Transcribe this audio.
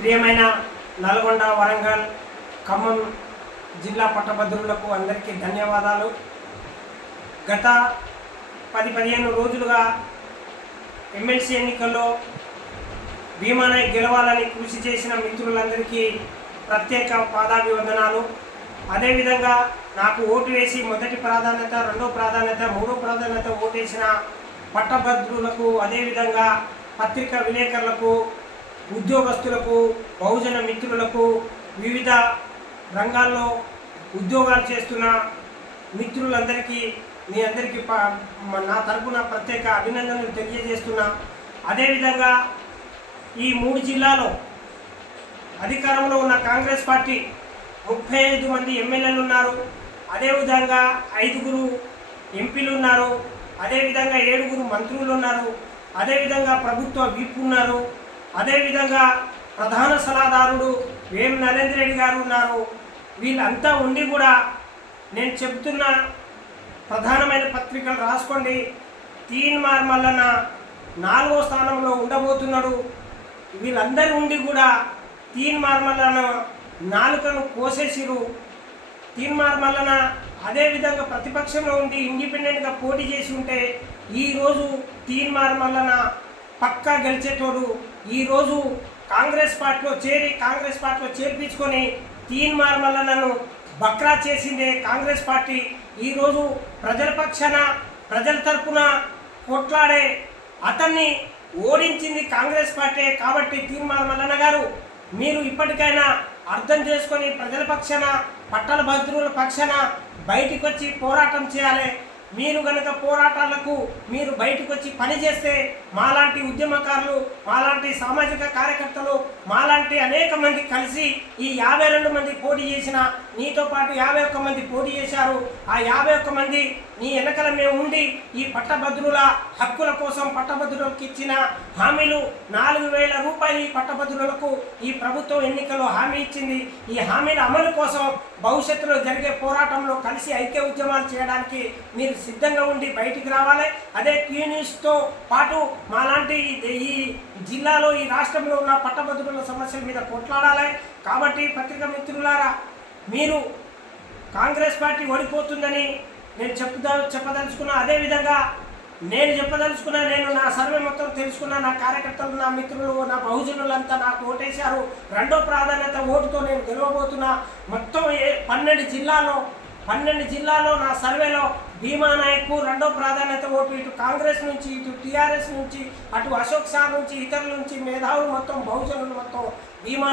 ప్రియమైన నల్గొండ, వరంగల్, ఖమ్మం జిల్లా పట్టభద్రులకు అందరికీ ధన్యవాదాలు. గత 10-15 రోజులుగా ఎమ్మెల్సీ ఎన్నికల్లో భీమానాయక్ గెలవాలని కృషి చేసిన మిత్రులందరికీ ప్రత్యేక పాదాభివందనాలు. అదేవిధంగా నాకు ఓటు వేసి మొదటి ప్రాధాన్యత, రెండో ప్రాధాన్యత, మూడో ప్రాధాన్యత ఓటేసిన పట్టభద్రులకు, అదేవిధంగా పత్రికా విలేకరులకు, ఉద్యోగస్తులకు, బహుజన మిత్రులకు, వివిధ రంగాల్లో ఉద్యోగాలు చేస్తున్న మిత్రులందరికీ మీ అందరికీ నా తరపున ప్రత్యేక అభినందనలు తెలియజేస్తున్నా. అదేవిధంగా ఈ 3 జిల్లాలో అధికారంలో ఉన్న కాంగ్రెస్ పార్టీ 35 మంది ఎమ్మెల్యేలు ఉన్నారు. అదేవిధంగా 5 ఎంపీలు ఉన్నారు. అదేవిధంగా 7 మంత్రులు ఉన్నారు. అదేవిధంగా ప్రభుత్వ విప్ ఉన్నారు. అదేవిధంగా ప్రధాన సలహాదారుడు వేం నరేంద్ర రెడ్డి గారు ఉన్నారు. వీళ్ళంతా ఉండి కూడా నేను చెప్తున్న ప్రధానమైన పత్రికలు రాసుకోండి. తీన్మార్ మల్లన్న 4వ స్థానంలో ఉండబోతున్నాడు. వీళ్ళందరూ ఉండి కూడా తీన్మార్ మల్లన్న నాలుకను కోసేసిరు. తీన్మార్ మల్లన్న అదేవిధంగా ప్రతిపక్షంలో ఉండి ఇండిపెండెంట్గా పోటీ చేసి ఉంటే ఈరోజు తీన్మార్ మల్లన్న పక్కా గెలిచేటోడు. ఈరోజు కాంగ్రెస్ పార్టీలో చేర్పించుకొని తీన్మార్ మల్లన్నను బక్రా చేసిందే కాంగ్రెస్ పార్టీ. ఈరోజు ప్రజల పక్షాన, ప్రజల తరపున కొట్లాడే అతన్ని ఓడించింది కాంగ్రెస్ పార్టీ. కాబట్టి తీన్మార్ మల్లన్న గారు, మీరు ఇప్పటికైనా అర్థం చేసుకొని ప్రజల పక్షాన, పట్టణ భద్రుల పక్షాన బయటికి వచ్చి పోరాటం చేయాలి. మీరు కనుక పోరాటాలకు మీరు బయటకు వచ్చి పనిచేస్తే మాలాంటి ఉద్యమకారులు, మాలాంటి సామాజిక కార్యకర్తలు, మాలాంటి అనేక మంది కలిసి ఈ 52 మంది పోటీ చేసిన, నీతో పాటు 51 మంది పోటీ చేశారు. ఆ 51 మంది నీ వెనకల మేము ఉండి ఈ పట్టభద్రుల హక్కుల కోసం పట్టభద్రులకు ఇచ్చిన హామీలు 4,000 రూపాయలు ఈ పట్టభద్రులకు ఈ ప్రభుత్వం ఎన్నికల్లో హామీ ఇచ్చింది. ఈ హామీల అమలు కోసం భవిష్యత్తులో జరిగే పోరాటంలో కలిసి ఐక్య ఉద్యమాలు చేయడానికి మీరు సిద్ధంగా ఉండి బయటికి రావాలి. అదే క్యూనిస్తో పాటు మాలాంటి ఈ జిల్లాలో, ఈ రాష్ట్రంలో ఉన్న పట్టభద్రుల సమస్యల మీద కొట్లాడాలి. కాబట్టి పత్రికా మిత్రులారా, మీరు కాంగ్రెస్ పార్టీ ఓడిపోతుందని నేను చెప్పదలుచుకున్నా. అదేవిధంగా నేను చెప్పదలుచుకున్నా, నేను నా సర్వే మొత్తం తెలుసుకున్నా. నా కార్యకర్తలు, నా మిత్రులు, నా బహుజనులంతా నాకు ఓటేశారు. 2వ ప్రాధాన్యత ఓటుతో నేను గెలవబోతున్నా. మొత్తం 12 జిల్లాలో నా సర్వేలో భీమానాయక్ 2వ ప్రాధాన్యత ఓటు. ఇటు కాంగ్రెస్ నుంచి, ఇటు టీఆర్ఎస్ నుంచి, అటు అశోక్ సార్ నుంచి, ఇతరుల నుంచి, మేధావులు మొత్తం, బహుజనులు మొత్తం భీమా